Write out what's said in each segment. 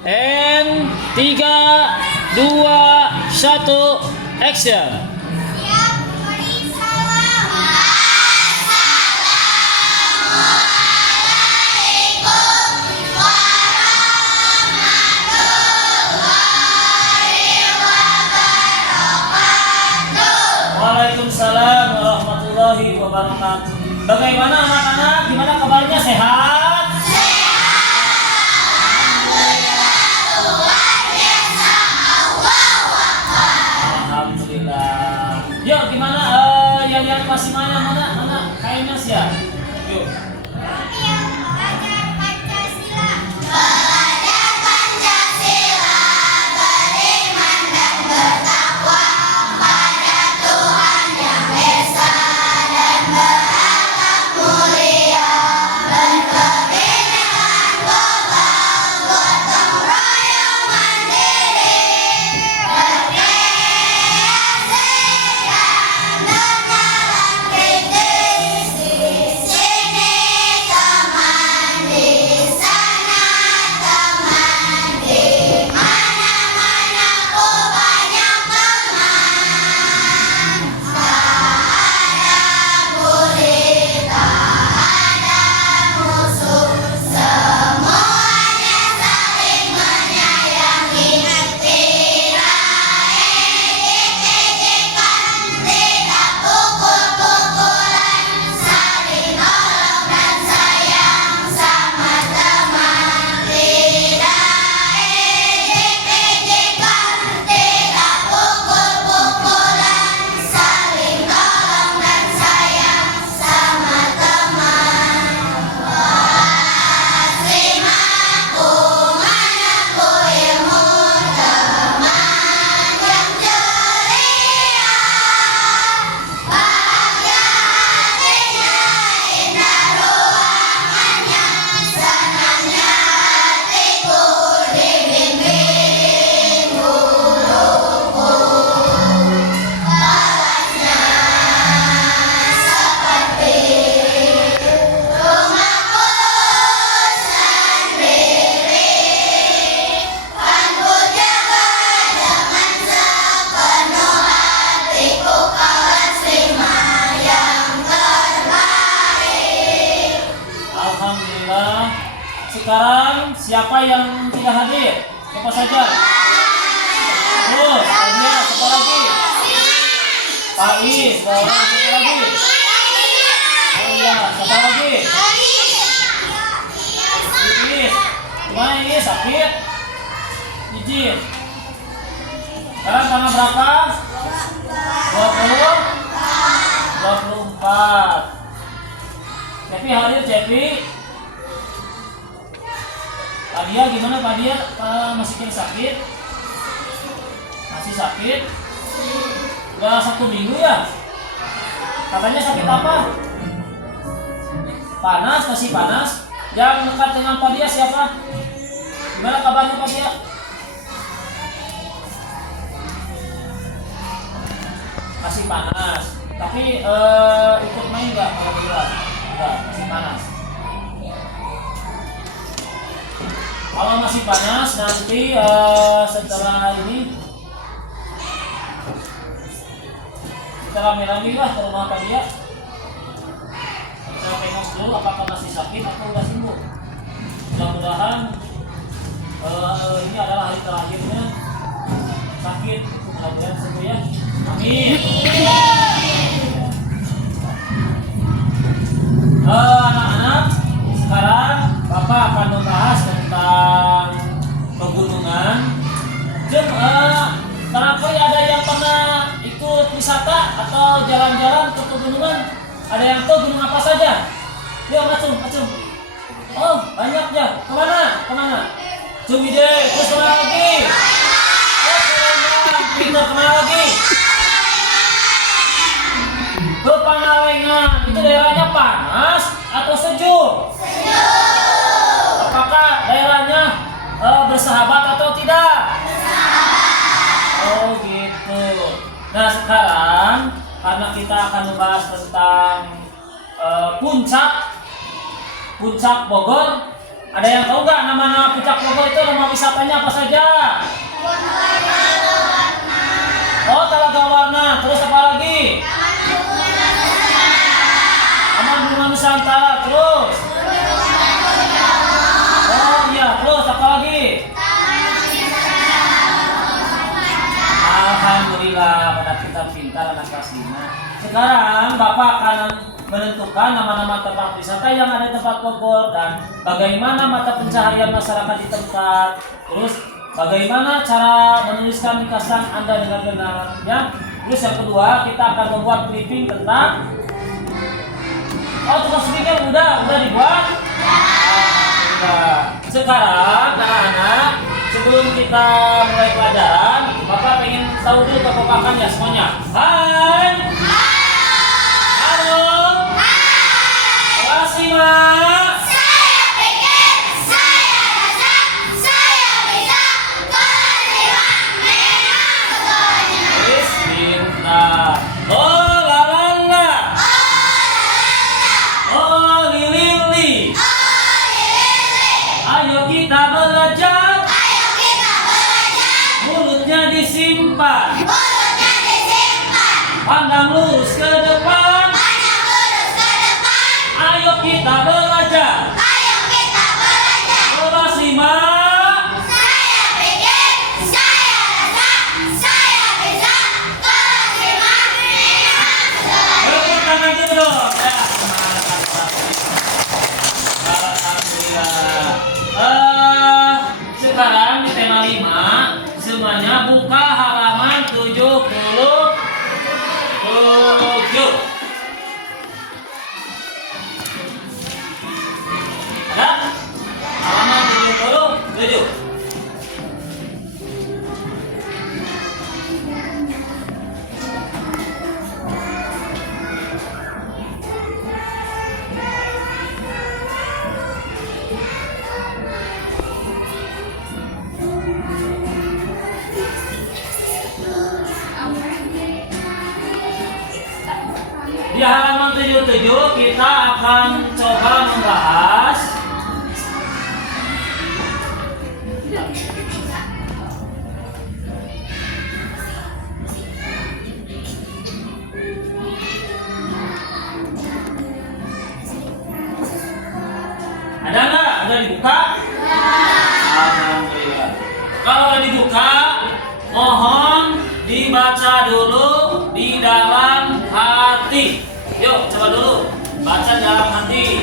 And 3, 2, 1, action. Waalaikumsalam warahmatullahi wabarakatuh. Bagaimana anak-anak? Gimana kabarnya? Sehat? Alhamdulillah. Yuk, gimana? Yang masih mana? Kayaknya sih ya. Yuk. Sekarang siapa yang tidak hadir? Siapa saja? Terus, siapa lagi? Pak Is, siapa lagi? Oh iya, siapa lagi? Is, gimana Is? Sakit? Izin. Sekarang tanggal berapa? 24. Cepi hadir, Cepi. Pak Dia gimana Pak Dia? Masih sakit? Masih sakit? Udah 1 minggu ya? Katanya sakit apa? Panas, masih panas? Yang dekat dengan Pak Dia siapa? Gimana kabarnya Pak Dia? Masih panas. Tapi ikut main nggak kalau bilang? Enggak, masih panas. Kalau masih panas nanti setelah ini kita rame-rame lah ke rumah Pak Dia. Kita tengok dulu apakah masih sakit atau udah sembuh. Mudah-mudahan ini adalah hari terakhirnya sakit. Mudah-mudahan sembuh ya. Amin. Anak-anak, sekarang Bapak akan membahas tentang pegunungan. Kenapa ada yang pernah ikut wisata atau jalan-jalan ke pegunungan? Ada yang tahu gunung apa saja? Yuk, acung. Oh, banyak ya. Kemana? Cumide, terus kemana lagi? Pindah kemana lagi? Ke Pangalengan. Itu daerahnya panas atau sejuk? Apakah daerahnya bersahabat atau tidak? Oh gitu. Nah sekarang karena kita akan membahas tentang puncak Bogor, Ada yang tahu nggak nama-nama Puncak Bogor itu nama wisatanya apa saja? Oh, Talaga Warna. Terus apa lagi? Taman Bunga Nusantara. Terus? Oh iya, terus apa lagi? Alhamdulillah, pada pintar-pintar anak kelas 5. Sekarang Bapak akan menentukan nama-nama tempat wisata yang ada di tempat Bogor dan bagaimana mata pencaharian masyarakat di tempat. Terus bagaimana cara menuliskan nikasan Anda dengan benar, ya. Terus yang kedua, kita akan membuat clipping tentang tugas speaker udah dibuat. Sekarang anak-anak, sebelum kita mulai pelajaran, Bapak pengen tahu dulu kekompakan ya semuanya. Hai. Halo. Makasih, Mak. Saya pikir, saya rasa, saya bisa. Kalau terima, memang betulnya. Bismillah. Oh la la la. Oh lili. Ayo kita belajar. Mulutnya disimpan. Pandang lurus ke depan. Ayo kita belajar. Coba simak. Saya pikir, saya rasa, saya bisa. Kalau terima, memang betulnya. Tepuk tangan dulu dong. Ya, alhamdulillah. Sekarang di tema 5 semuanya buka halaman 77. Ada? Halaman 77. Di halaman 77 kita akan coba membahas ada nggak? Ada dibuka? Alhamdulillah. Kalau ada dibuka, mohon dibaca dulu di dalam hati. Yuk, coba dulu baca dalam hati.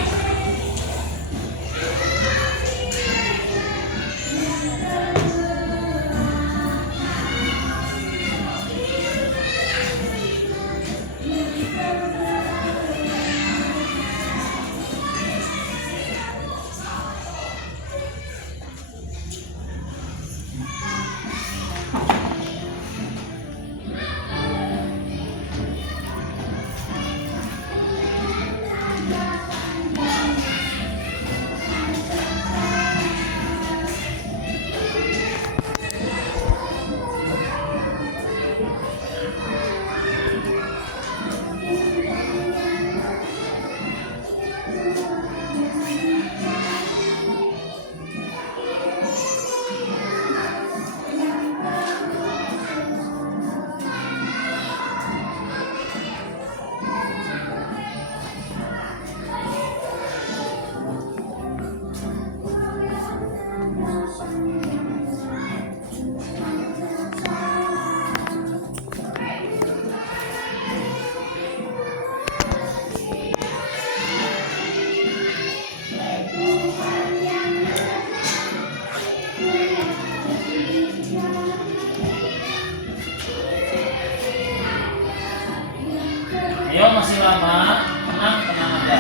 Ayo, masih lama, tenang aja.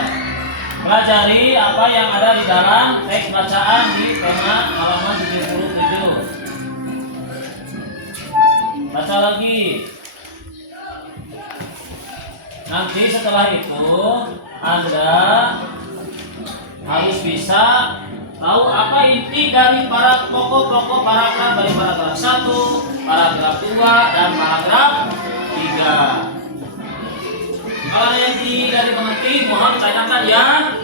Pelajari apa yang ada di dalam teks bacaan di tema halaman 77. Baca lagi. Nanti setelah itu Anda harus bisa tahu apa inti dari pokok-pokok paragraf dari paragraf 1, paragraf 2, dan paragraf 3. Kalau ada yang tidak dimengerti, mohon ditanyakan ya.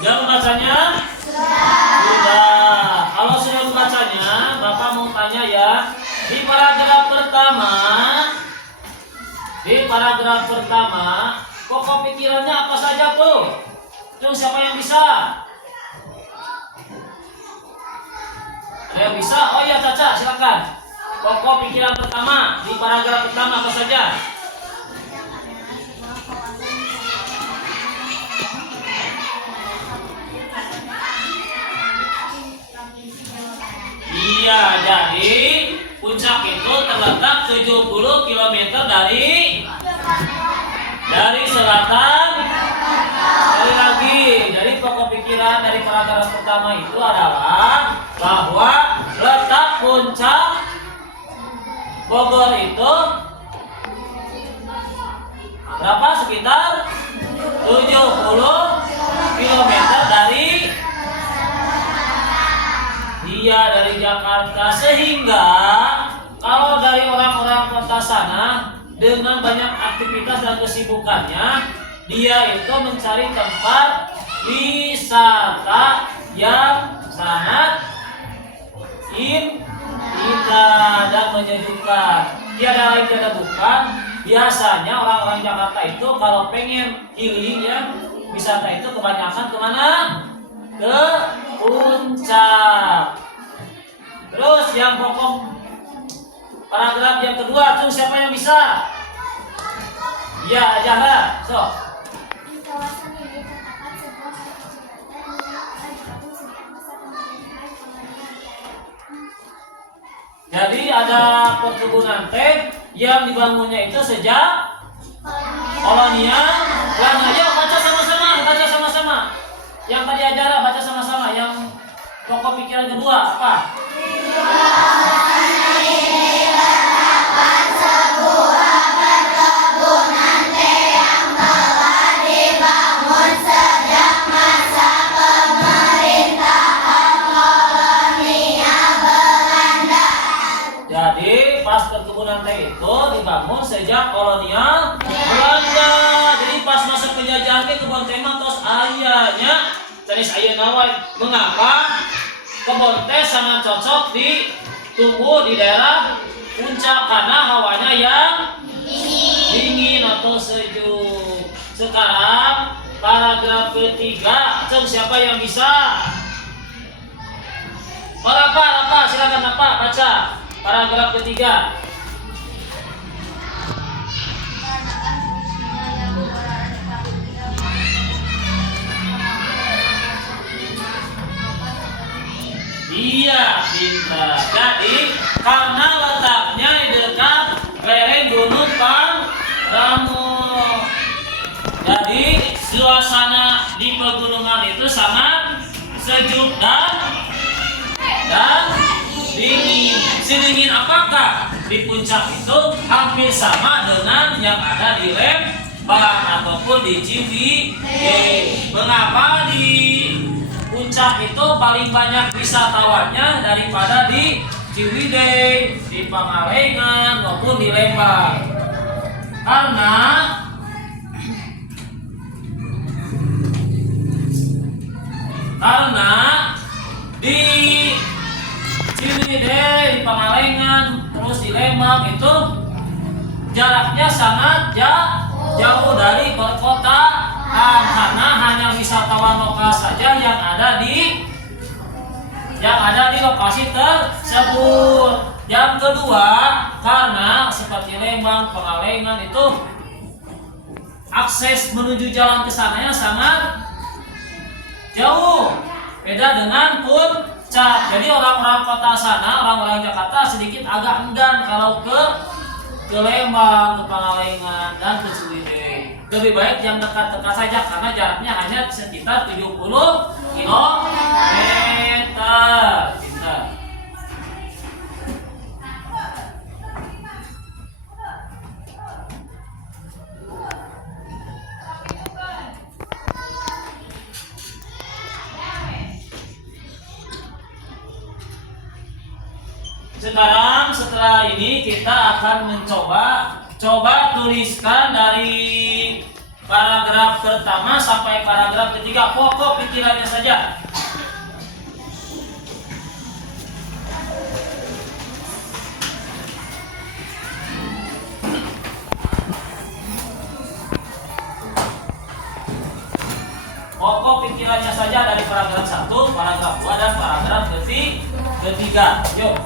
Sudah membacanya? Sudah. Kalau sudah membacanya, Bapak mau tanya ya. Di paragraf pertama, pokok pikirannya apa saja tuh? Tuh siapa yang bisa? Ada yang bisa? Oh iya Caca, silakan. Pokok pikiran pertama di paragraf pertama apa saja? Iya, jadi puncak itu terletak 70 km dari selatan. Sekali lagi, dari pokok pikiran dari paragraf pertama itu adalah bahwa letak puncak Bogor itu berapa? Sekitar 70 km dari Jakarta, sehingga kalau dari orang-orang kota sana dengan banyak aktivitas dan kesibukannya, dia itu mencari tempat wisata yang sangat indah dan menyejukkan. Tiada lain tiada bukan, biasanya orang-orang Jakarta itu kalau pengen healing ya, wisata itu kebanyakan kemana? Ke puncak. Terus yang pokok paragraf yang kedua tuh siapa yang bisa? Ya, Zahra. So. Di kawasan ini terdapat sebuah kota jembatan yang telah dibangun sejak masa pemerintahan kolonial Belanda. Jadi ada perkebunan teh yang dibangunnya itu sejak kolonial. Yang ayo baca sama-sama. Yang tadi ajaran baca sama-sama. Yang pokok pikiran kedua apa? Jadi pas perkebunan teh itu dibangun sejak kolonial Belanda. Jadi pas masa penjajahan ke kebun teh tos ayahnya tenis ayah nawai. Mengapa kebun teh sangat cocok ditumbuh di daerah puncak karena hawanya yang dingin atau sejuk. Sekarang paragraf ketiga, siapa yang bisa? Apa? Silakan apa? Baca paragraf ketiga. Iya, pintar. Jadi karena letaknya di dekat lereng Gunung Pangrango, jadi suasana di pegunungan itu sangat sejuk dan dingin. Sedingin apakah di puncak itu hampir sama dengan yang ada di Lembang ataupun di Ciwidey. Mengapa di puncak itu paling banyak wisatawannya daripada di Ciwidey, di Pangalengan maupun di Lembang? Karena di Ciwidey, di Pangalengan, terus di Lembang itu jaraknya sangat jauh dari perkotaan, karena hanya wisatawan lokal saja yang ada di lokasi tersebut. Yang kedua, karena seperti Lembang, Pangalengan itu akses menuju jalan ke sananya sangat jauh, beda dengan puncak. Jadi orang-orang kota sana, orang-orang Jakarta sedikit agak enggan kalau ke Lembang, ke Pangalengan, dan ke Ciwidey. Lebih baik yang dekat-dekat saja karena jaraknya hanya sekitar 70 km. Sekarang setelah ini kita akan coba tuliskan dari paragraf pertama sampai paragraf ketiga, pokok pikirannya saja. Pokok pikirannya saja dari paragraf 1, paragraf 2, dan paragraf ketiga. Yuk.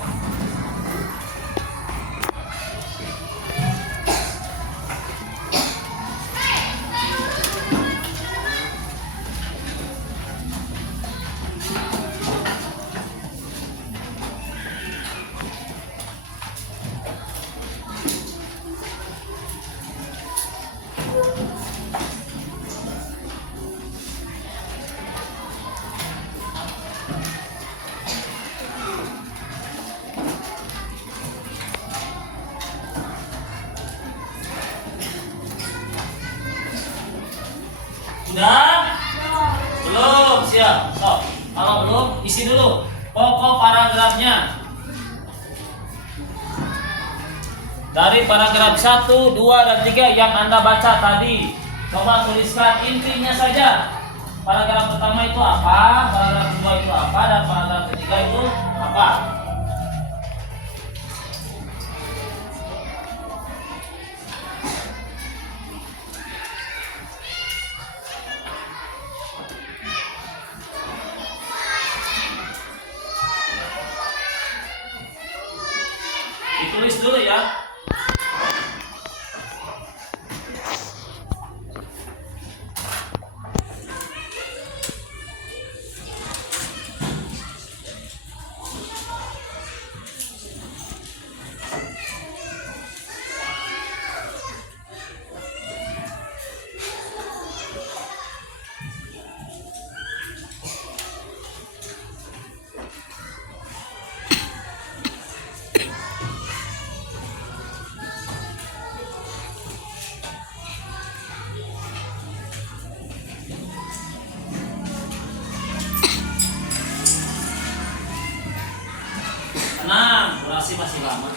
Sudah? Belum, siap. So, kalau belum, isi dulu pokok paragrafnya. Dari paragraf 1, 2, dan 3 yang Anda baca tadi, coba tuliskan intinya saja. Paragraf pertama itu apa, paragraf kedua itu apa, dan paragraf ketiga itu apa. Ditulis dulu ya. Tenang, durasi masih lama.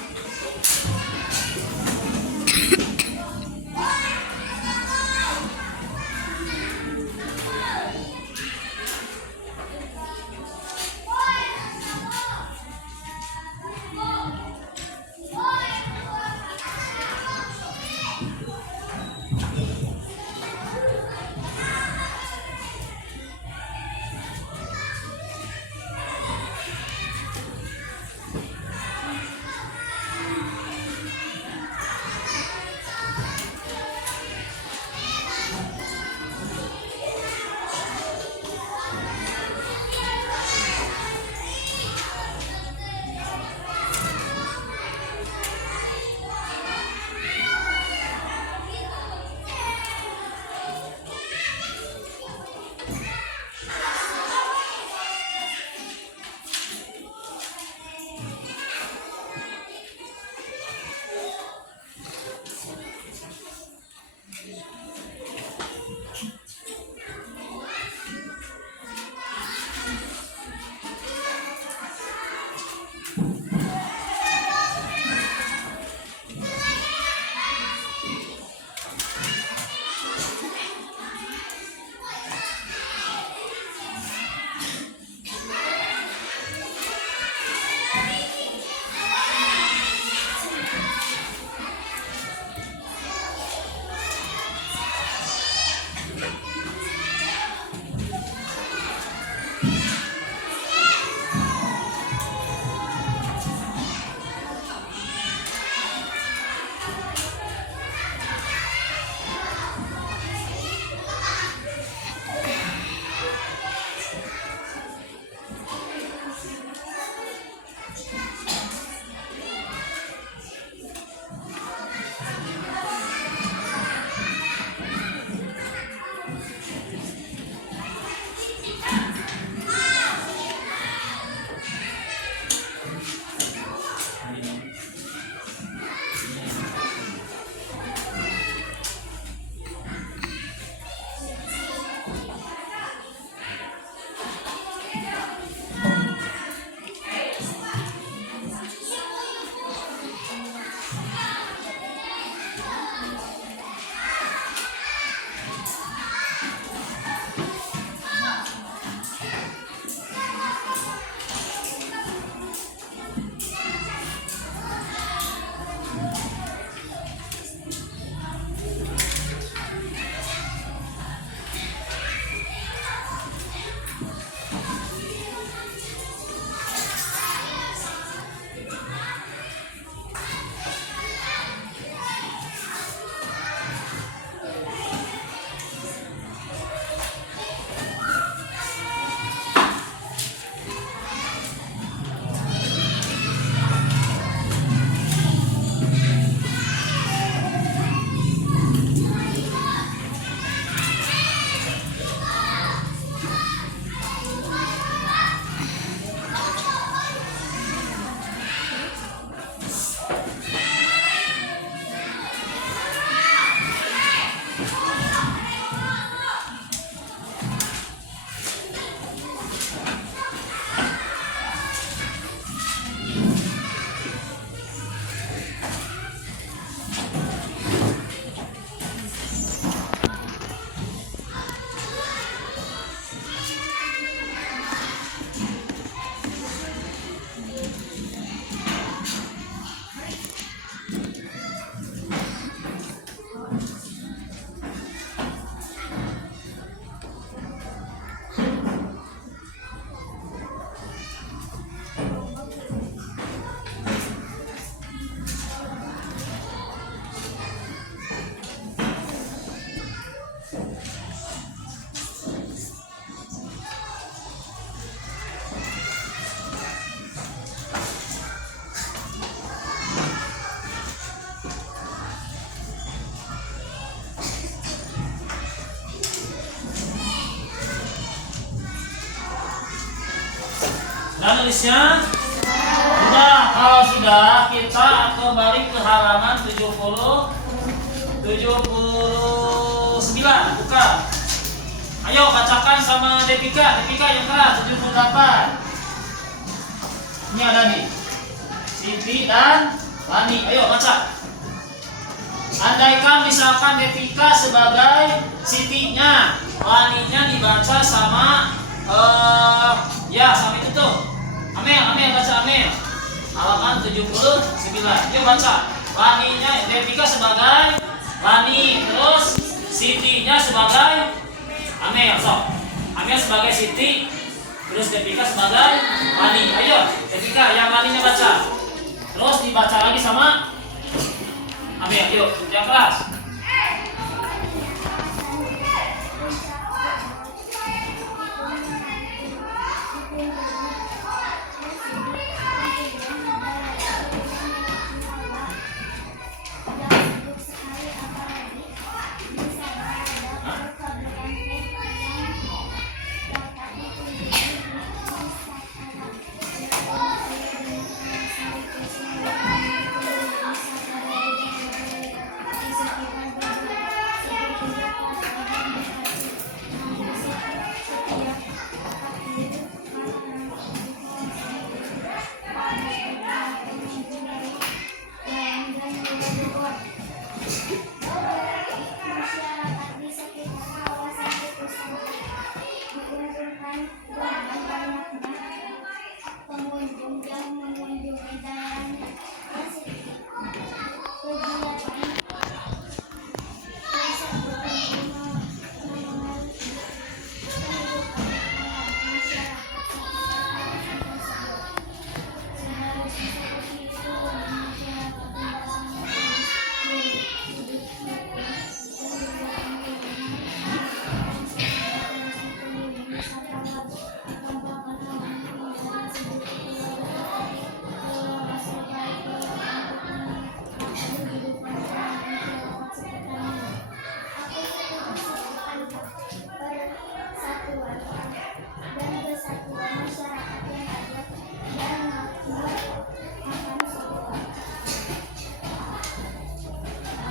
Sudah nulisnya? Sudah. Kalau sudah, kita kembali ke halaman 79. Buka. Ayo bacakan sama Devika. Devika yang keras 78. Ini ada nih. Siti dan Lani. Ayo baca. Andaikan misalkan Devika sebagai Sitinya, Laninya dibaca sama ya sama itu tuh. Amel baca Amel. Halaman 79. Yuk baca. Laninya Devika sebagai Lani, terus Sitinya sebagai Amel. So, Amel sebagai Siti, terus Devika sebagai Lani. Ayo, Devika yang Laninya baca. Terus dibaca lagi sama Amel. Yuk, yang keras.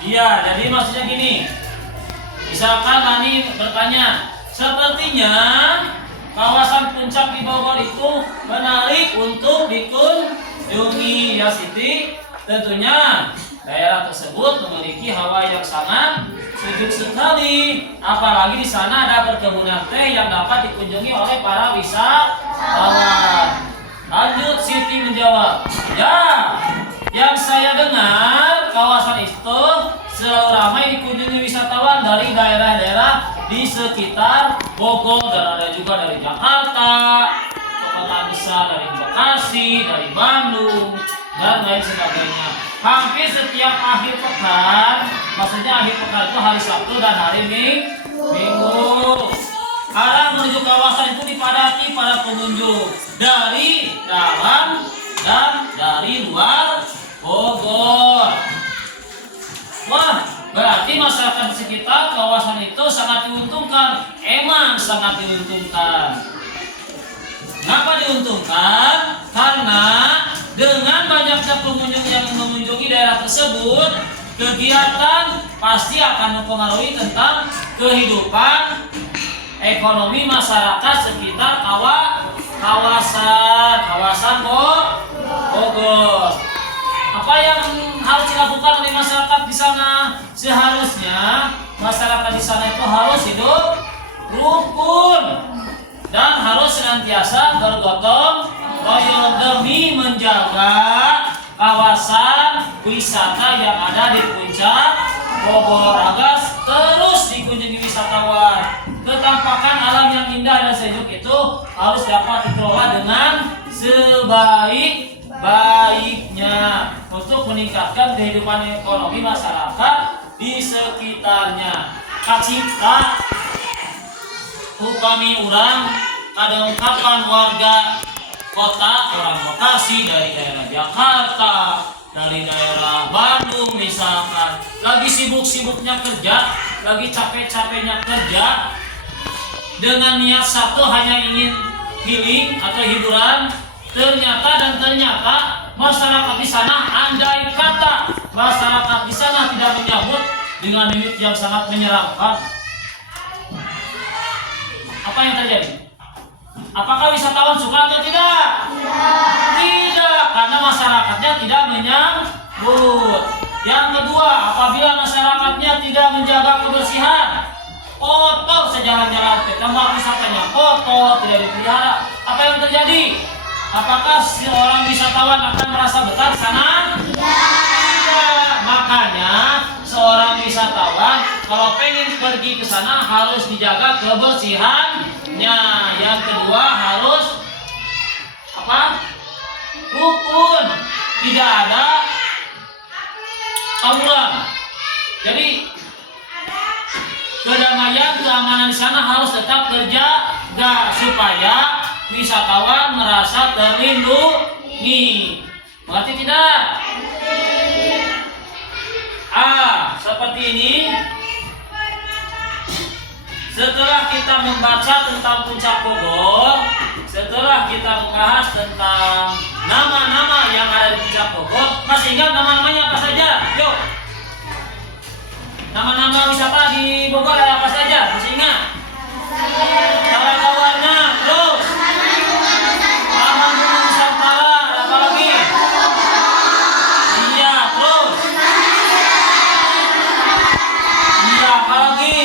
Iya, jadi maksudnya gini. Misalkan Lani bertanya, sepertinya kawasan puncak di Bogor itu menarik untuk dikunjungi ya Siti. Tentunya daerah tersebut memiliki hawa yang sangat sejuk sekali. Apalagi di sana ada perkebunan teh yang dapat dikunjungi oleh para wisatawan. Lanjut Siti menjawab, ya, yang saya dengar kawasan itu selalu ramai dikunjungi wisatawan dari daerah-daerah di sekitar Bogor dan ada juga dari Jakarta, kota besar dari Bekasi, dari Bandung dan lain sebagainya. Hampir setiap akhir pekan, maksudnya akhir pekan itu hari Sabtu dan hari Minggu, arah menuju kawasan itu dipadati para pengunjung dari dalam dan dari luar Bogor. Wah, berarti masyarakat di sekitar kawasan itu sangat diuntungkan. Emang sangat diuntungkan. Kenapa diuntungkan? Karena dengan banyaknya pengunjung yang mengunjungi daerah tersebut, kegiatan pasti akan mempengaruhi tentang kehidupan ekonomi masyarakat sekitar kawasan Bogor. Apa yang harus dilakukan oleh masyarakat di sana? Seharusnya masyarakat di sana itu harus hidup rukun dan harus senantiasa bergotong royong demi menjaga kawasan wisata yang ada di puncak Bogor agar terus dikunjungi wisatawan. Ketampakan alam yang indah dan sejuk itu harus dapat dikelola dengan sebaik-baiknya untuk meningkatkan kehidupan ekonomi masyarakat di sekitarnya. Kacipta upami urang kadengkapan warga kota orang Bekasi dari daerah Jakarta, dari daerah Bandung misalkan, lagi sibuk-sibuknya kerja, lagi capek-capeknya kerja, dengan niat satu hanya ingin healing atau hiburan, ternyata masyarakat di sana, andai kata masyarakat di sana tidak menyambut dengan mimik yang sangat menyeramkan, apa yang terjadi? Apakah wisatawan suka atau tidak? Tidak, karena masyarakatnya tidak menyambut. Yang kedua, apabila masyarakatnya tidak menjaga kebersihan, kotor sejalan-jalan, tempat wisatanya kotor, tidak dipelihara, apa yang terjadi? Apakah seorang wisatawan akan merasa betah di sana? Tidak. Makanya seorang wisatawan kalau pengen pergi ke sana harus dijaga kebersihannya. Yang kedua harus apa? Rukun, tidak ada tawuran. Jadi kedamaian, keamanan di sana harus tetap terjaga supaya wisatawan merasa terlindungi. Berarti tidak? Seperti ini. Setelah kita membaca tentang Puncak Bogor, setelah kita membahas tentang nama-nama yang ada di Puncak Bogor, masih ingat nama-namanya apa saja? Yuk. Nama-nama wisata di Bogor ada apa saja? Masih ingat? Telaga Warna, terus Taman Bunga Nusantara, ada apa lagi? Iya, terus iya, apa lagi?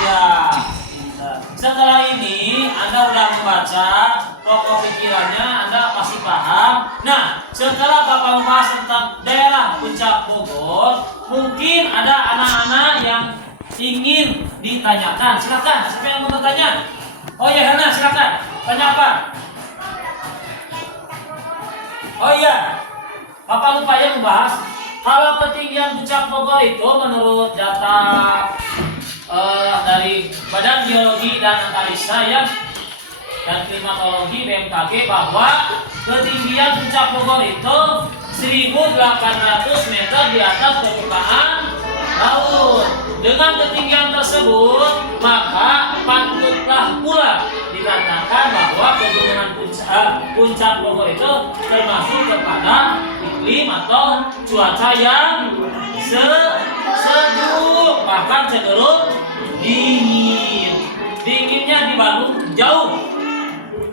Iya. Setelah ini Anda sudah membaca pokok pikirannya, Anda pasti paham. Nah, setelah Bapak membahas tentang daerah Puncak Bogor, mungkin ada anak-anak yang ingin ditanyakan. Silakan, siapa yang mau bertanya? Oh iya, Hana, silakan. Tanya apa? Oh iya, Bapak lupa ya membahas kalau ketinggian Puncak Bogor itu menurut data dari Badan Geologi dan Antariksa dan Klimatologi BMKG bahwa ketinggian Puncak Bogor itu 1.800 meter di atas permukaan laut. Dengan ketinggian tersebut, maka patutlah pula dikatakan bahwa pegunungan Puncak Bogor itu termasuk kepada iklim atau cuaca yang sejuk, bahkan cenderung dingin. Dinginnya di Bandung jauh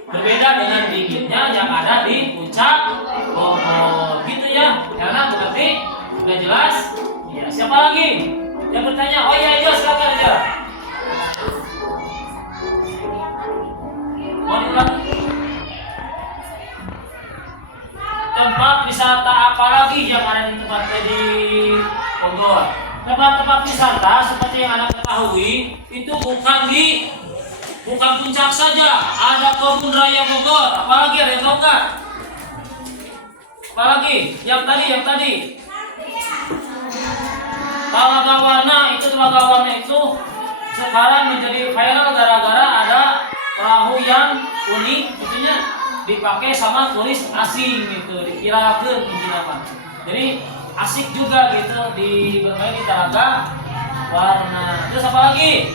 berbeda dengan dinginnya yang ada di Puncak Bogor. Gitu ya, karena mengerti? Sudah jelas? Ya, siapa lagi yang bertanya? Oh iya, iya, silakan aja. Mau diulangi? Tempat wisata apa lagi yang ada di tempat di Bogor? Tempat-tempat wisata seperti yang Anda ketahui itu bukan puncak saja, ada Kebun Raya Bogor. Apalagi ada yang tahu nggak? Apalagi? Yang tadi. Telaga Warna itu sekarang menjadi viral gara-gara ada perahu yang unik, tentunya dipakai sama turis asing gitu, dikirakan mungkin apa. Jadi asik juga gitu bermain di Telaga Warna. Terus apa lagi?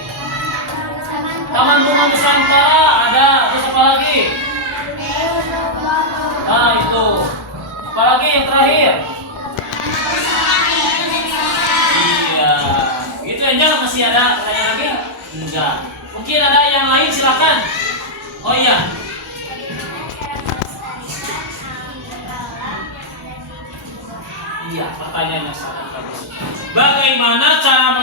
Taman Bunga Nusantara ada. Terus apa lagi? Nah itu. Apalagi yang terakhir? Iya. Gitu aja, masih ada pertanyaan lagi? Enggak. Mungkin ada yang lain, silakan. Oh iya. Iya, pertanyaannya sangat bagus. Bagaimana cara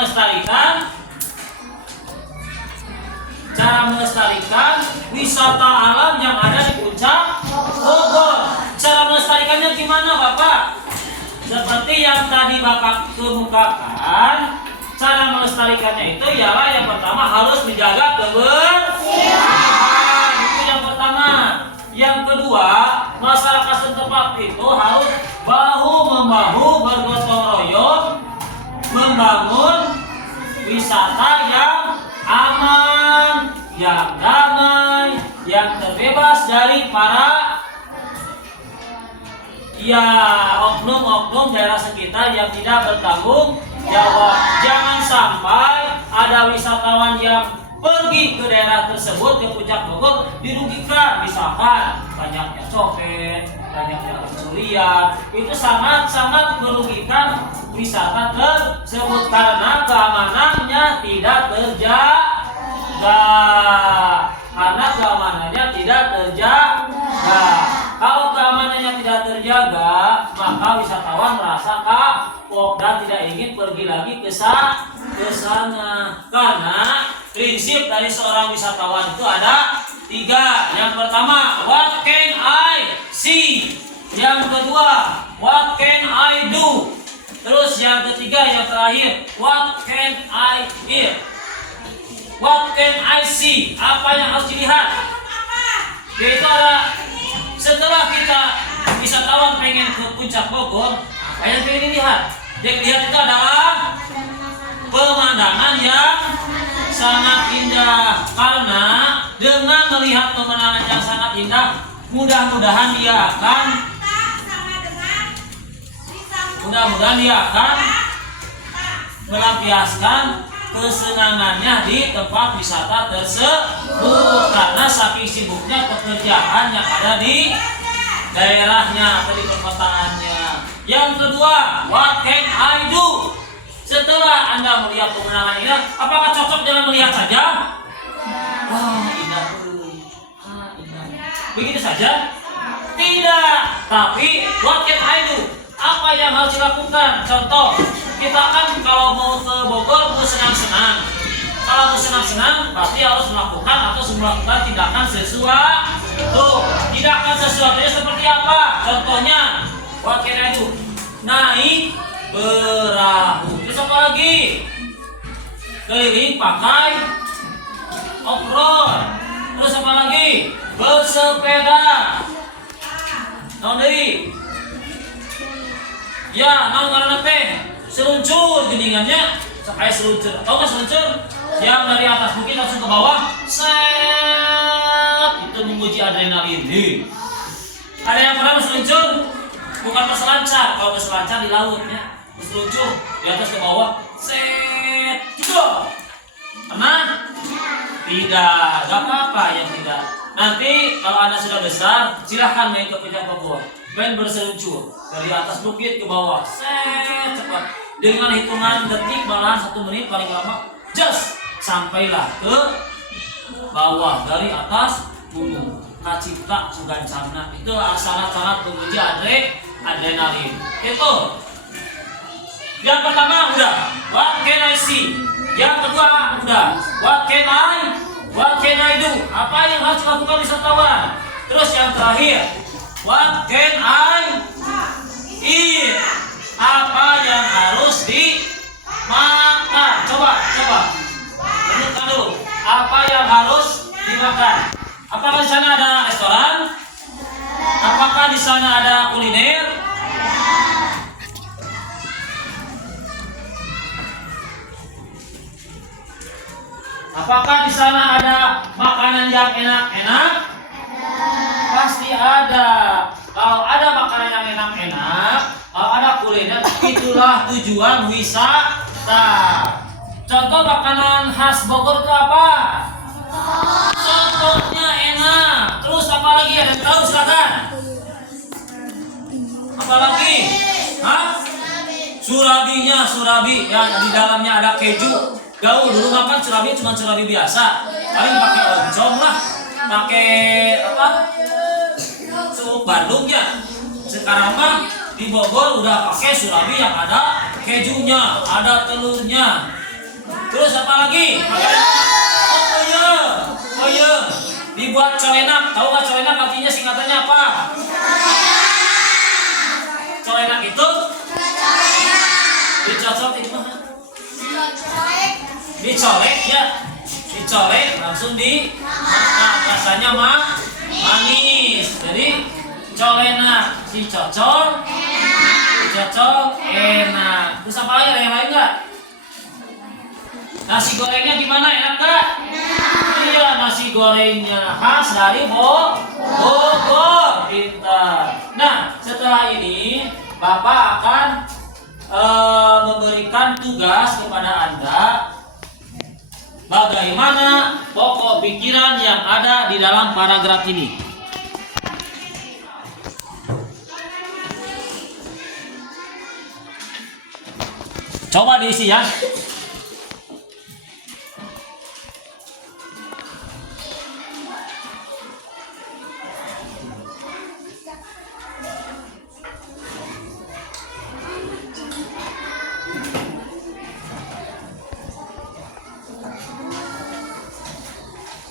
melestarikan wisata alam yang ada di Puncak Bogor? Cara melestarikannya gimana, Bapak? Seperti yang tadi Bapak kemukakan, cara melestarikannya itu ialah yang pertama harus menjaga kebersihan. Itu yang pertama. Yang kedua, masyarakat setempat itu harus bahu-membahu bergotong royong membangun wisata yang aman, yang damai, yang terbebas dari para oknum-oknum daerah sekitar yang tidak bertanggung jawab. Jangan sampai ada wisatawan yang pergi ke daerah tersebut, ke puncak Bogor, dirugikan. Misalkan banyaknya copet, banyaknya pencurian, itu sangat-sangat merugikan wisata tersebut karena keamanannya tidak terjaga. Karena keamanannya tidak terjaga. Kalau keamanannya tidak terjaga, maka wisatawan merasa kapok dan tidak ingin pergi lagi ke sana. Karena prinsip dari seorang wisatawan itu ada 3. Yang pertama, what can I see? Yang kedua, what can I do? Terus yang ketiga, yang terakhir, what can I hear? What can I see? Apa yang harus dilihat? Yaitu ada, setelah kita wisatawan pengen ke puncak Bogor, apa yang pengen dilihat? Yang dilihat itu adalah pemandangan yang sangat indah. Karena dengan melihat pemandangan yang sangat indah, mudah-mudahan dia akan melampiaskan kesenangannya di tempat wisata tersebut. Karena saking sibuknya pekerjaan yang ada di daerahnya atau di perkotaannya. Yang kedua, what can I do? Setelah Anda melihat pemandangan ini, apakah cocok dengan melihat saja? Wah, indah. Indah. Begitu saja? Tidak. Tapi what can I do? Apa yang harus dilakukan? Contoh, kita kan kalau mau ke Bogor mau senang-senang. Kalau mau senang-senang, pasti harus melakukan atau melakukan tindakan sesuatu. Tindakan sesuatunya seperti apa? Contohnya, what can I do? Naik perahu. Terus apa lagi? Keliling pakai off-road. Terus apa lagi? Bersepeda. Dari ya, mau karena teh seluncur geningannya, kayak seluncur. Tahu nggak seluncur? Yang dari atas bukit langsung ke bawah, set, itu menguji adrenalin. Ada yang pernah seluncur? Bukan berselancar. Kalau berselancar di laut ya, seluncur di atas ke bawah, set, gitu. Pernah? Tidak, gak apa-apa yang tidak. Nanti kalau Anda sudah besar, silahkan main ke puncak Bogor. Main berseluncur dari atas bukit ke bawah, set, cepat. Dengan hitungan detik, malahan 1 menit paling lama, just sampailah ke bawah dari atas gunung. Kacipta Sugancana itu sangat-sangat menguji adrenalin. Itu. Yang pertama udah, what can I see? Yang kedua udah, what can I do? Apa yang harus dilakukan wisatawan? Terus yang terakhir, what can I eat? Apa yang harus dimakan? Coba. Renungkan dulu. Apa yang harus dimakan? Apakah di sana ada restoran? Apakah di sana ada kuliner? Apakah di sana ada makanan yang enak-enak? Pasti ada. Kalau ada makanan yang enak-enak, kalau ada kuliner, itulah tujuan wisata. Contoh makanan khas Bogor itu apa? Contohnya enak. Terus apa lagi? Ada yang tahu silakan. Apa lagi? Hah? Surabi yang di dalamnya ada keju. Gaul dulu makan surabi cuma surabi biasa, paling pakai oncom lah, pakai apa? Sup Bandung ya. Sekarang mah di Bogor udah pakai surabi yang ada kejunya, ada telurnya. Terus apa lagi? Oh iya, dibuat colenak. Tahu nggak colenak artinya singkatannya apa? Colenak itu dicocok itu mah. Dicolek langsung dimakan, rasanya manis. Jadi colenak, dicocok enak. Terus apa lagi? Ada yang lain nggak? Nasi gorengnya gimana, enak nggak? Iya, nasi gorengnya khas dari Bogor. Pintar. Nah, setelah ini Bapak akan memberikan tugas kepada Anda Bagaimana pokok pikiran yang ada di dalam paragraf ini? Coba diisi ya.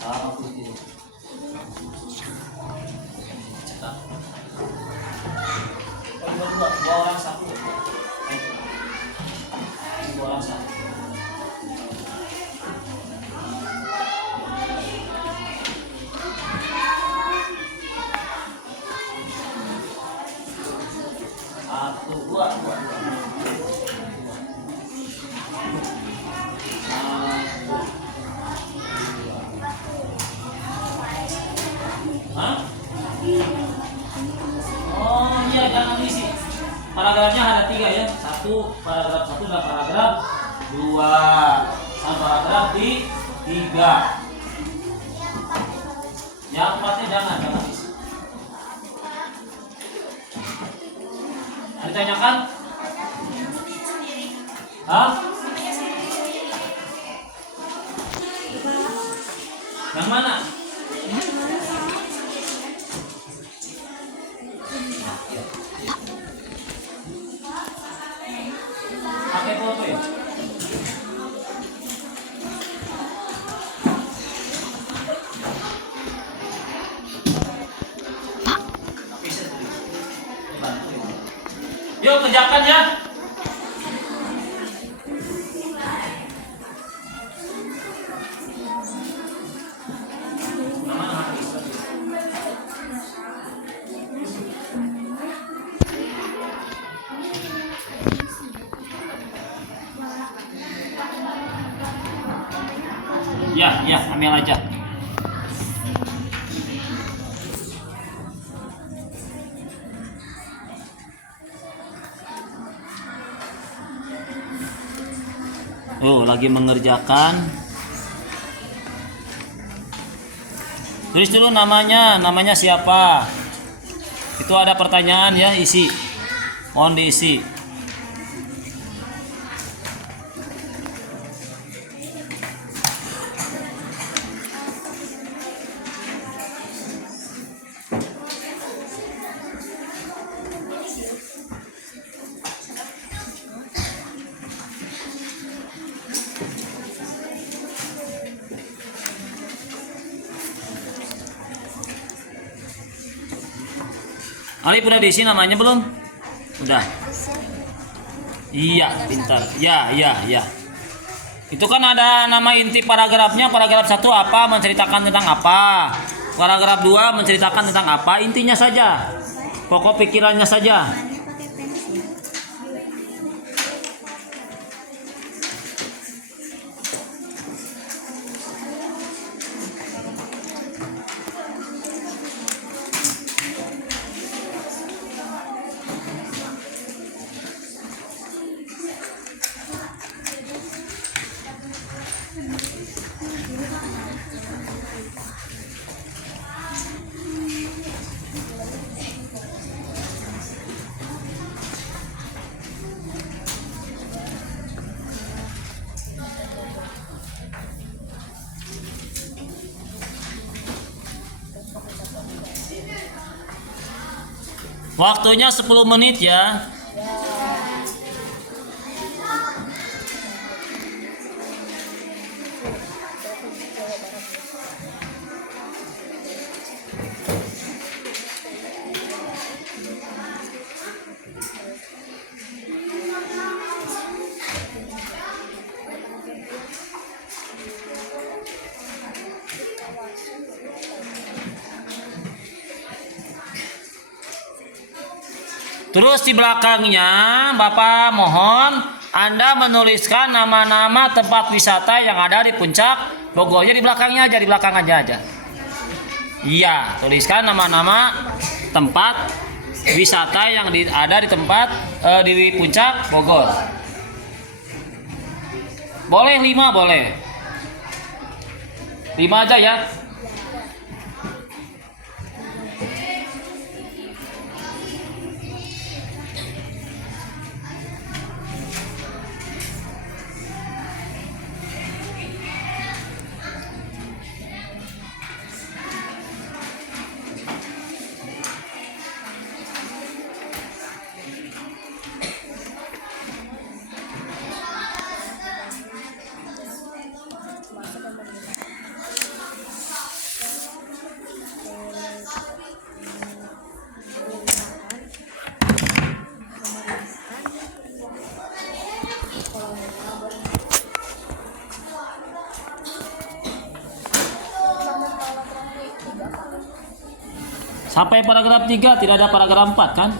Sama putih. Cetak. Dua orang satu. Dua orang satu. Satu, dua. Hah? Oh iya, jangan isi. Paragrafnya ada 3 ya. Paragraf 1 dan paragraf 2. Dan paragraf 3. Yang 4-nya jangan isi. Ditanyakan? Hah? Yang mana? Pakai foto ya? Yuk kerjakan ya. Ya, ambil aja. Lagi mengerjakan. Tulis dulu namanya siapa. Itu ada pertanyaan ya, isi. Mohon diisi. Alif udah diisi namanya belum? Udah. Iya, pintar. Ya. Itu kan ada nama inti paragrafnya. Paragraf 1 apa? Menceritakan tentang apa? Paragraf 2 menceritakan tentang apa? Intinya saja. Pokok pikirannya saja. Waktunya 10 menit ya. Terus di belakangnya Bapak mohon Anda menuliskan nama-nama tempat wisata yang ada di Puncak Bogornya di belakangnya aja, di belakang aja. Iya, tuliskan nama-nama tempat wisata yang ada di tempat di Puncak Bogor. Boleh 5 boleh. 5 aja ya. Sampai paragraf 3 tidak ada paragraf 4 kan?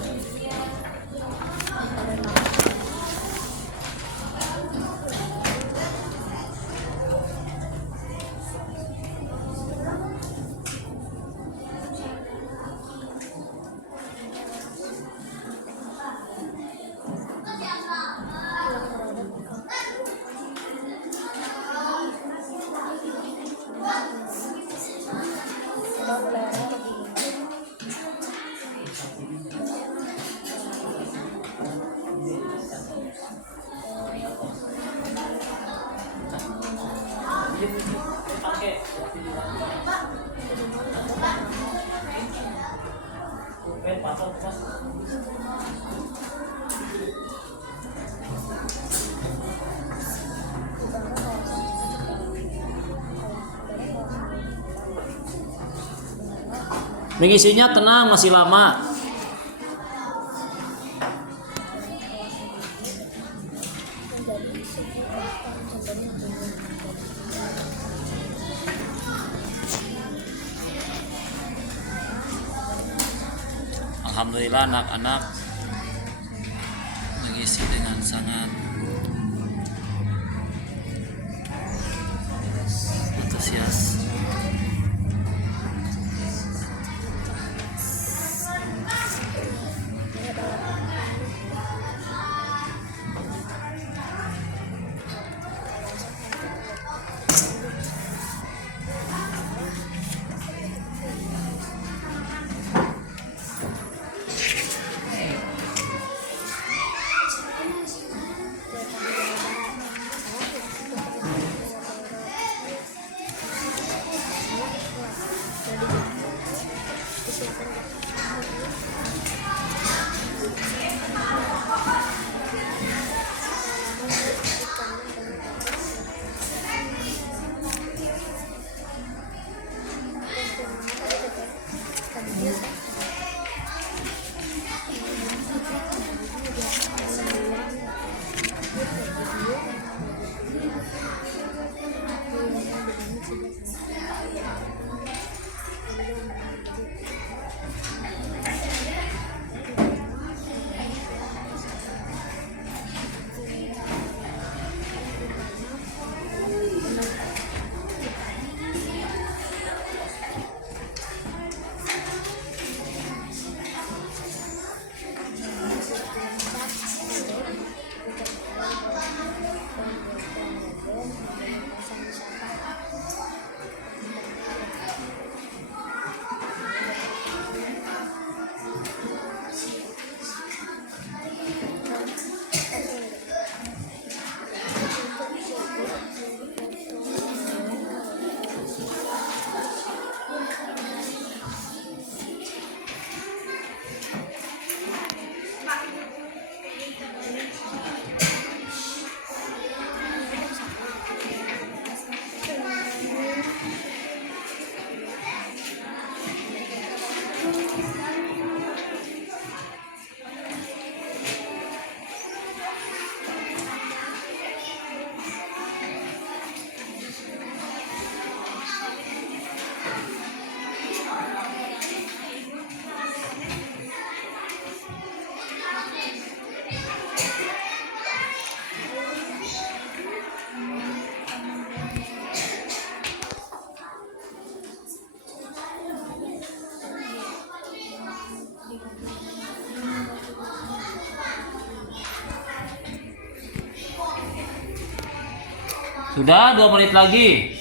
Mengisinya tenang, masih lama. Alhamdulillah anak-anak mengisi dengan sangat antusias. Sudah 2 menit lagi.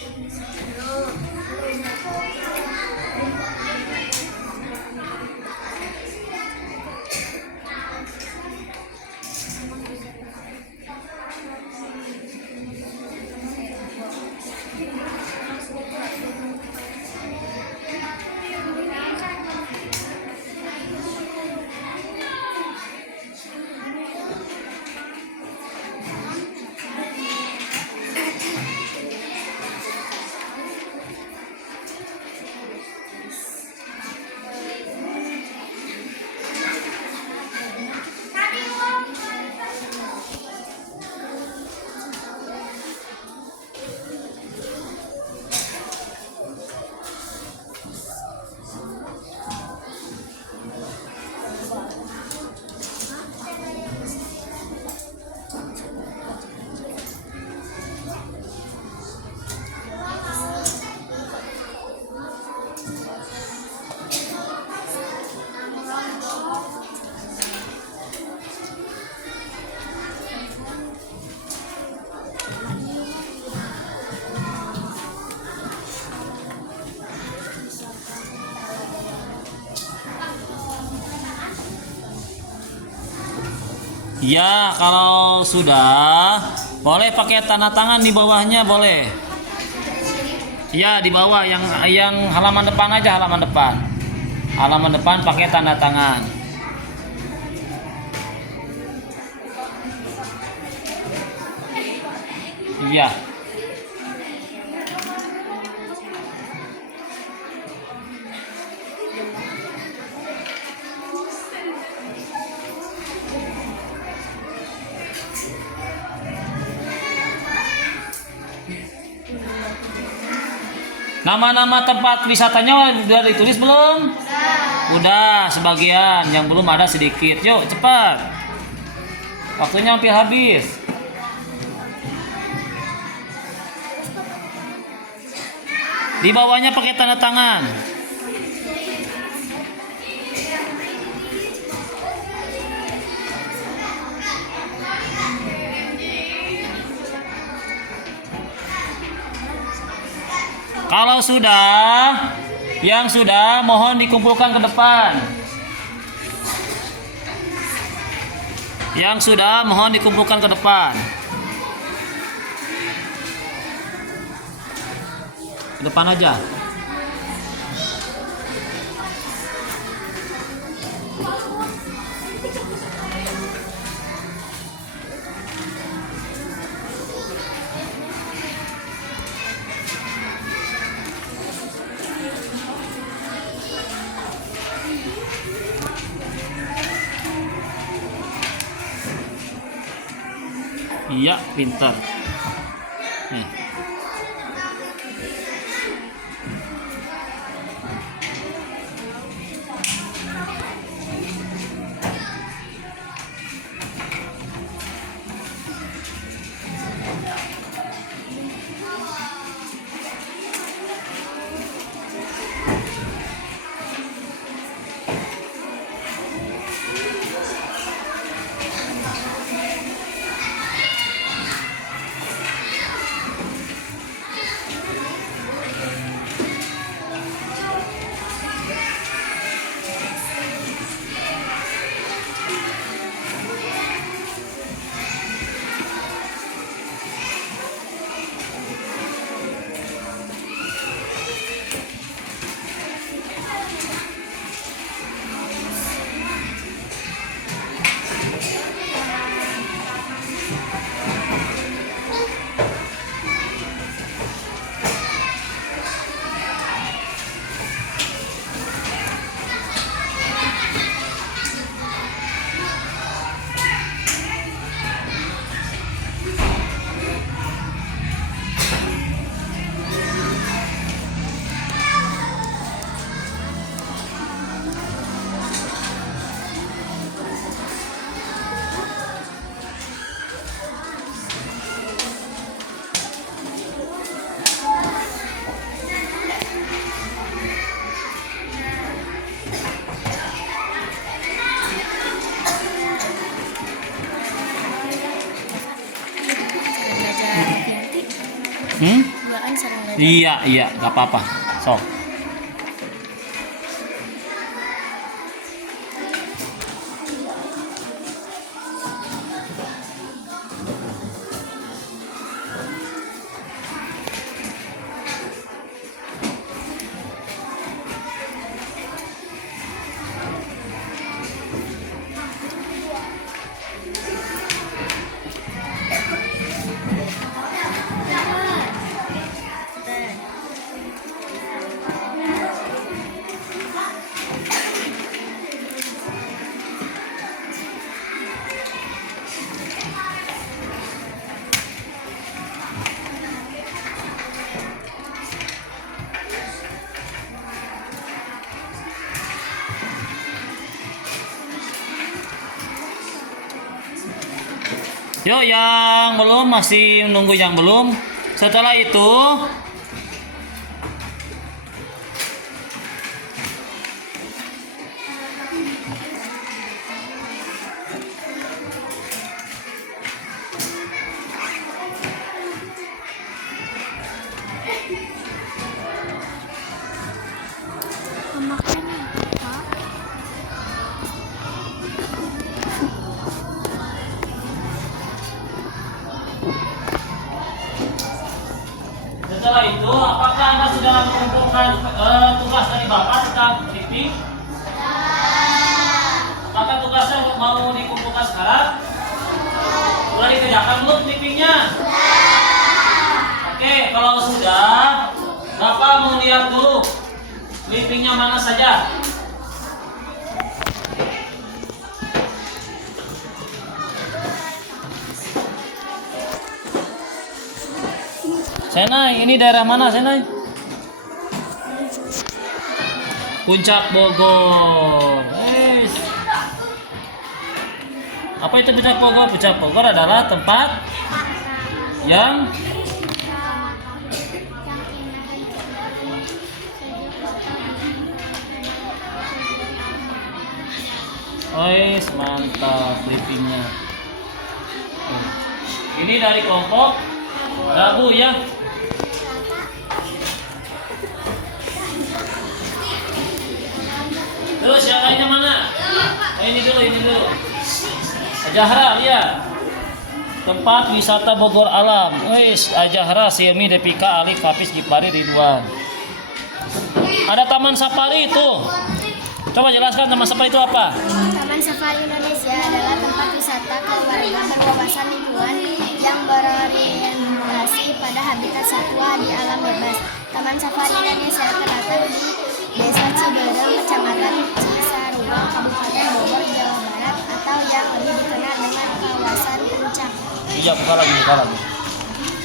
Ya, kalau sudah boleh pakai tanda tangan di bawahnya boleh. Ya, di bawah yang halaman depan aja, halaman depan. Halaman depan pakai tanda tangan. Iya. Nama-nama tempat wisatanya udah ditulis belum? Udah sebagian, yang belum ada sedikit. Yuk cepat. Waktunya hampir habis. Di bawahnya pakai tanda tangan. Kalau sudah, yang sudah mohon dikumpulkan ke depan. Yang sudah mohon dikumpulkan ke depan. Ke depan aja. Iya, pintar. Nih. Iya, nggak apa-apa. Sok. Yuk, yang belum masih menunggu yang belum. Setelah itu Setelah itu, apakah Anda sudah mengumpulkan tugas dari Bapak tentang clipping? Apakah tugasnya mau dikumpulkan sekarang? Sudah dikerjakan belum clippingnya? Oke, kalau sudah, Bapak mau lihat dulu clippingnya mana saja. Senai, ini daerah mana Senai? Puncak Bogor. Yes. Apa itu Puncak Bogor? Puncak Bogor adalah tempat yang Ois, mantap clippingnya. Ini dari kelompok Rabu ya. Terus yang lainnya mana? Oh, ini dulu. Ajahra lihat. Tempat wisata Bogor Alam. Wis, Ajahra, Silmi, Depika, Alif, Hafiz, Gipari, Ridwan. Ada Taman Safari itu. Coba jelaskan Taman Safari itu apa? Taman Safari Indonesia adalah tempat wisata keluarga berwawasan lingkungan yang berorientasi pada habitat satwa di alam bebas. Taman Safari Indonesia terletak di Desa Ciberem, Kecamatan Cisarua, Kabupaten Bogor, Jawa Barat, atau yang lebih dikenal dengan kawasan Puncak. Iya, buka lagi.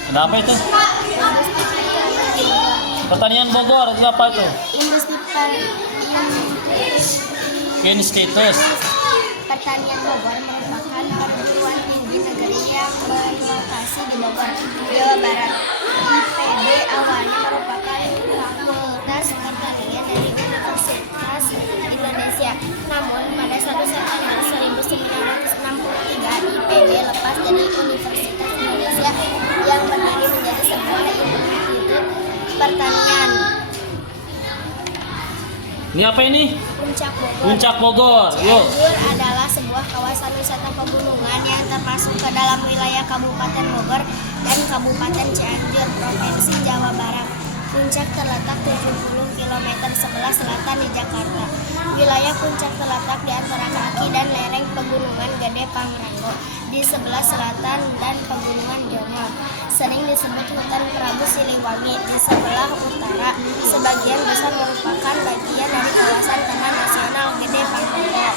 Kenapa itu? Pertanian Bogor itu apa itu? Institut Pertanian Bogor merupakan perguruan tinggi negeri yang berlokasi di Bogor, Jawa Barat. IPB awalnya merupakan fakultas pertanian dari Universitas Indonesia. Namun pada 1 September 1963 IPB lepas dari Universitas Indonesia yang berdiri menjadi sebuah institut pertanian. Ini apa ini? Puncak Bogor. Puncak Bogor. Yuk. Cianjur adalah sebuah kawasan wisata pegunungan yang termasuk ke dalam wilayah Kabupaten Bogor dan Kabupaten Cianjur, Provinsi Jawa Barat. Puncak terletak 70 km sebelah selatan di Jakarta. Wilayah Puncak terletak di antara kaki dan lereng Pegunungan Gede Pangrango di sebelah selatan dan Pegunungan Jongo. Sering disebut hutan Prabu Siliwangi di sebelah utara. Sebagian besar merupakan bagian dari kawasan Taman Nasional Gede Pangrango.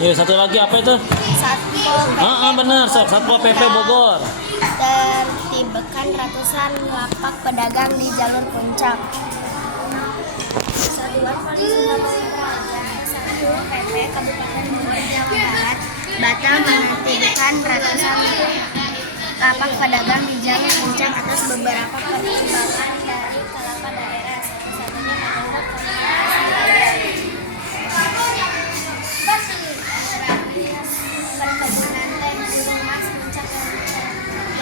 Ya, satu lagi apa itu? Satpol PP. Benar, Satpol PP Bogor. Tertibkan ratusan lapak pedagang di jalur puncak. Satuan Polisi Pamung Praja Satpol PP Kabupaten Bogor, Jawa Barat, batal menertibkan ratusan lapak pedagang di jalur puncak atas beberapa pertimbangan dari kelapa daerah, salah satunya menolak perkebunan teh Gunung Mas Puncak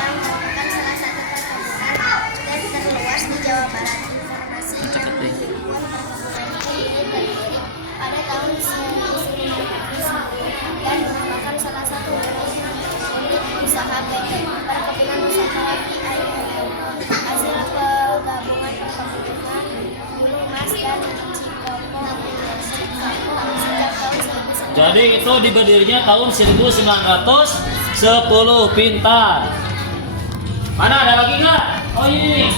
yang merupakan salah satu perkebunan teh terluas di Jawa Barat. Informasi yang dihimpun perkebunan ini berdiri pada tahun 1990 dan merupakan salah satu unit usaha PT Perkebunan Nusantara IIM. Hasil penggabungan perkebunan Gunung Mas dan Cikopo sejak tahun 1990. Jadi itu diberdirinya tahun 1910. Pintar. Mana ada lagi nggak? Oh ini.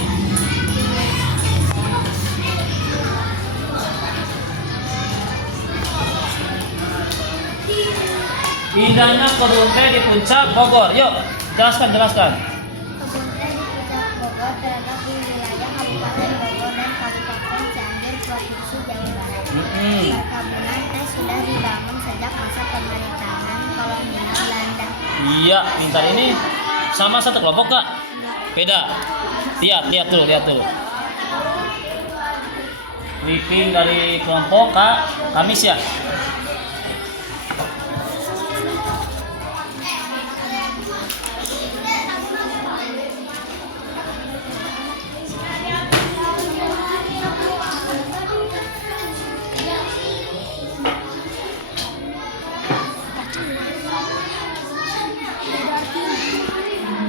Indahnya kebun teh di Puncak Bogor. Yuk, jelaskan. Kebun teh di Puncak Bogor terletak di wilayah Kabupaten Bogor dan Kabupaten Cianjur, Provinsi Jawa Barat. Perkebunan teh sudah dibangun sejak masa pemerintahan kolonial Belanda. Iya, pintar ini sama satu kelompok Kak? Beda. Lihat dulu. Clipping dari kelompok Kak Kamis ya.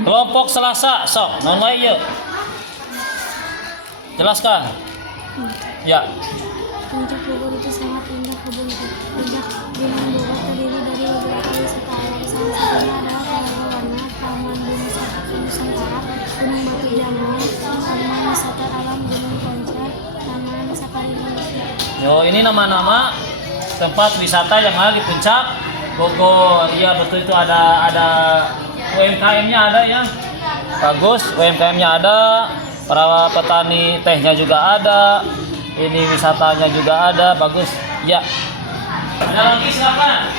Kelompok Selasa, sok, non wae yuk. Jelaskan. Ya. Puncak Bogor itu sangat indah. Puncak Gunung Bogor terdiri dari beberapa wisata alam. Salah satunya adalah Telaga Warna, Taman Nusantara, Gunung Batu Jamur, Taman Wisata Alam Gunung Koncer, Taman Safari Indonesia. Yo, ini nama-nama tempat wisata yang ada di Puncak Bogor. Iya betul, itu ada UMKM-nya ada ya. Bagus, UMKM-nya ada, para petani tehnya juga ada. Ini wisatanya juga ada, bagus. Ya. Ada lagi silakan.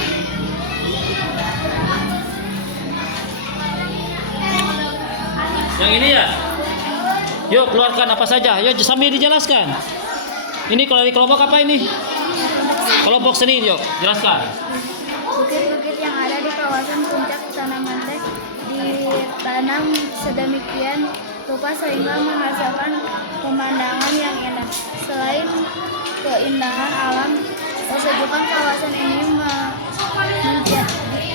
Yang ini ya. Yuk keluarkan apa saja. Yuk sambil dijelaskan. Ini kalau di kelompok apa ini? Kelompok seni, yuk jelaskan. Bukit-bukit yang ada di kawasan puncak tanaman teh ditanam sedemikian rupa sehingga menghasilkan pemandangan yang indah. Selain keindahan alam, kesejukan kawasan ini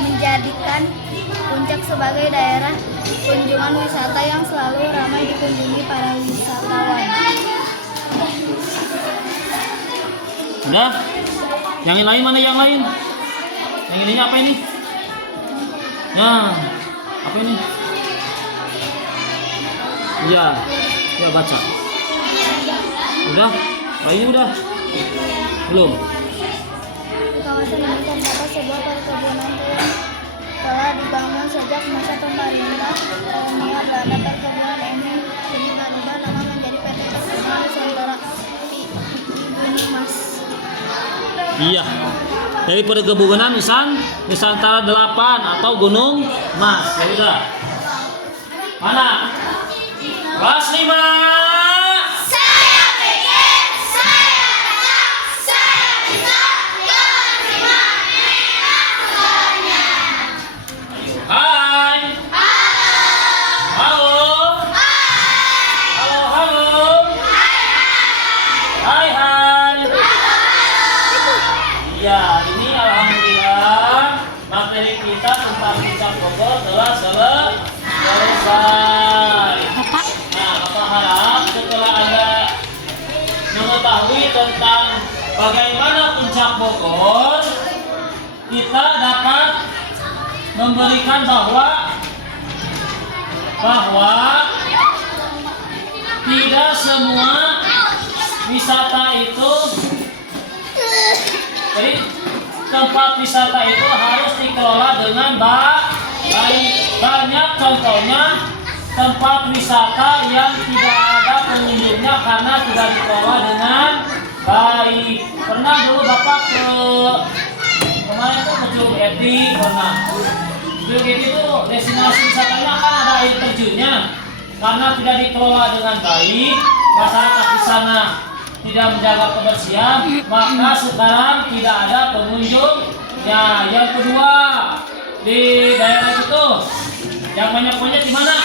menjadikan puncak sebagai daerah kunjungan wisata yang selalu ramai dikunjungi para wisatawan. Udah? Yang lain mana yang lain? Yang ininya apa ini? Nah, apa ini? Iya, ya baca. Udah? Lainnya udah? Belum? Di kawasan ini terdapat sebuah perkebunan teh yang telah dibangun sejak masa pemerintah kolonial Belanda. Perkebunan ini tiba-tiba nama menjadi PT Perkebunan Nusantara Gunung Mas. Iya. Dari perkebunan Nusantara 8 atau Gunung Mas. Ya udah. Mana? Kelas 5. Ya, ini alhamdulillah materi kita tentang Puncak Bogor telah selesai. Nah, Bapak harap setelah Anda mengetahui tentang bagaimana Puncak Bogor, kita dapat memberikan bahwa tidak semua wisata itu, jadi tempat wisata itu harus dikelola dengan baik. Banyak contohnya tempat wisata yang tidak ada pengunjungnya karena tidak dikelola dengan baik. Pernah dulu Bapak kemarin tuh ke Curug Eti, pernah. Curug Eti itu destinasi wisatanya kan ada air terjunnya. Karena tidak dikelola dengan baik, masyarakat di sana tidak menjaga kebersihan, maka sekarang tidak ada pengunjung. Ya, yang kedua di daerah itu yang banyak monyet di mana?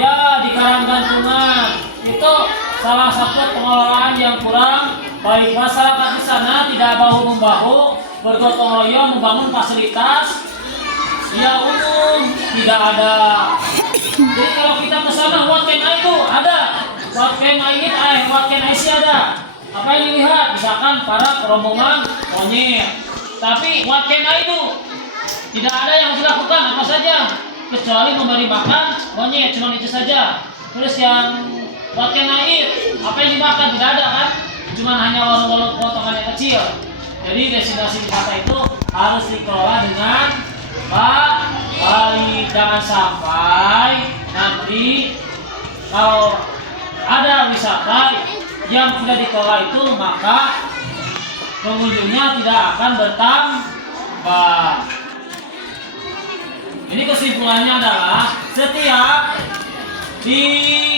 Ya, di Karanggantungan. Itu salah satu pengelolaan yang kurang baik. Masyarakat di sana tidak bahu membahu bergotong royong membangun fasilitas ya umum, tidak ada. Jadi kalau kita ke sana, what can I do? Ada. What can I eat? What can I see? Ada. Apa yang dilihat? Misalkan para rombongan monyet. Tapi what can I do? Tidak ada yang harus dilakukan apa saja kecuali memberi makan monyet, cuma itu saja. Terus yang what can I eat? Apa yang dimakan? Tidak ada kan? Cuma hanya warung-warung potongan yang kecil. Jadi destinasi wisata itu harus dikelola dengan baik. Jangan sampai nanti kalau ada wisata yang tidak dikelola itu, maka pengunjungnya tidak akan bertambah. Ini kesimpulannya adalah setiap di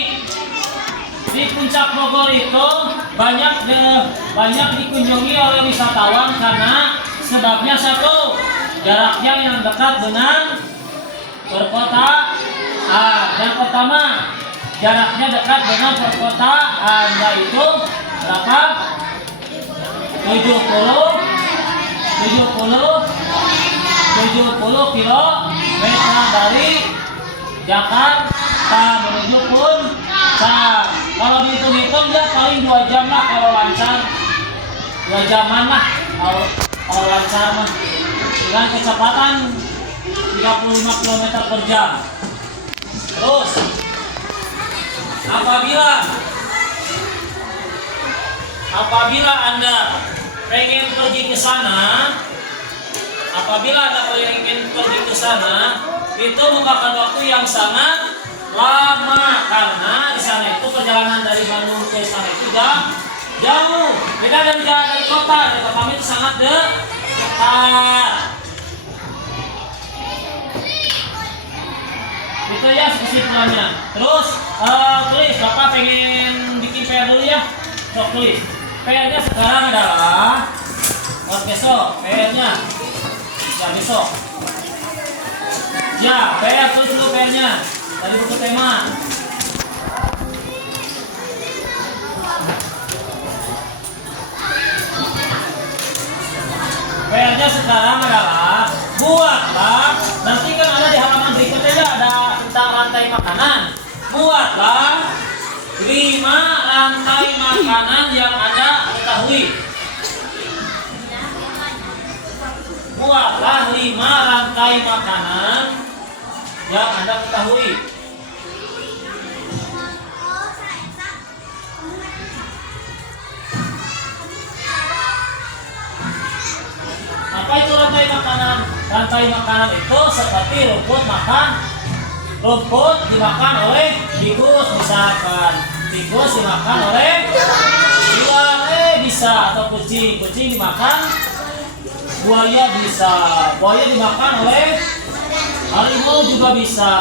Puncak Bogor itu banyak dikunjungi oleh wisatawan karena sebabnya satu, jaraknya yang dekat dengan perkotaan. Yang pertama, jaraknya dekat dengan perkotaan, yaitu berapa? 70 km dari Jakarta menuju Puncak. Nah, kalau dihitung-hitung dia paling 2 jam lah kalau lancar. 2 jaman lah kalau lancar mah. Dengan kecepatan 35 km per jam. Terus, apabila Anda pengen pergi ke sana, itu memakan waktu yang sangat lama karena di sana itu perjalanan dari Bandung ke sana itu jauh. Beda dari kota. Dari kota kami itu sangat dekat. Itu ya kesimpulannya. Terus tulis, Bapak pengen bikin PR dulu ya. Sok tulis. PR-nya sekarang adalah besok. PR-nya ya besok. Ya, PR tulis dulu PR-nya dari buku tema. PR-nya sekarang adalah buatlah, nanti kan ada di halaman berikutnya ada tentang rantai makanan. Buatlah 5 rantai makanan yang Anda ketahui. Buatlah 5 rantai makanan yang Anda ketahui. Apa itu rantai makanan? Rantai makanan itu seperti rumput dimakan oleh tikus misalkan. Tikus dimakan oleh ilang bisa, atau kucing dimakan, buaya bisa. Buaya dimakan oleh harimau juga bisa.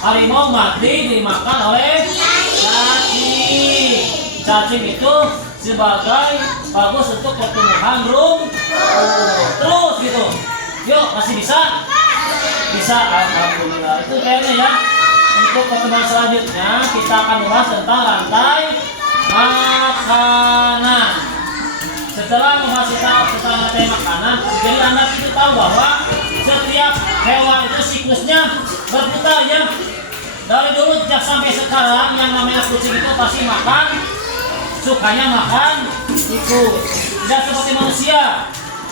Harimau mati dimakan oleh cacing. Cacing itu sebagai bagus untuk pertumbuhan rumput. Terus gitu. Yuk, masih bisa? Bisa, alhamdulillah. Itu kayaknya ya. Untuk pertemuan selanjutnya kita akan bahas tentang rantai makanan. Setelah membahas tentang rantai makanan, jadi Anda itu tahu bahwa setiap hewan itu siklusnya berputar ya. Dari dulu sejak sampai sekarang yang namanya kucing itu pasti sukanya makan tikus. Tidak seperti manusia.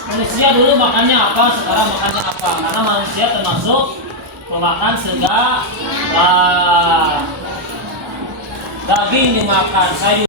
Manusia dulu makannya apa, sekarang makannya apa? Karena manusia termasuk pemakan segala daging dimakan.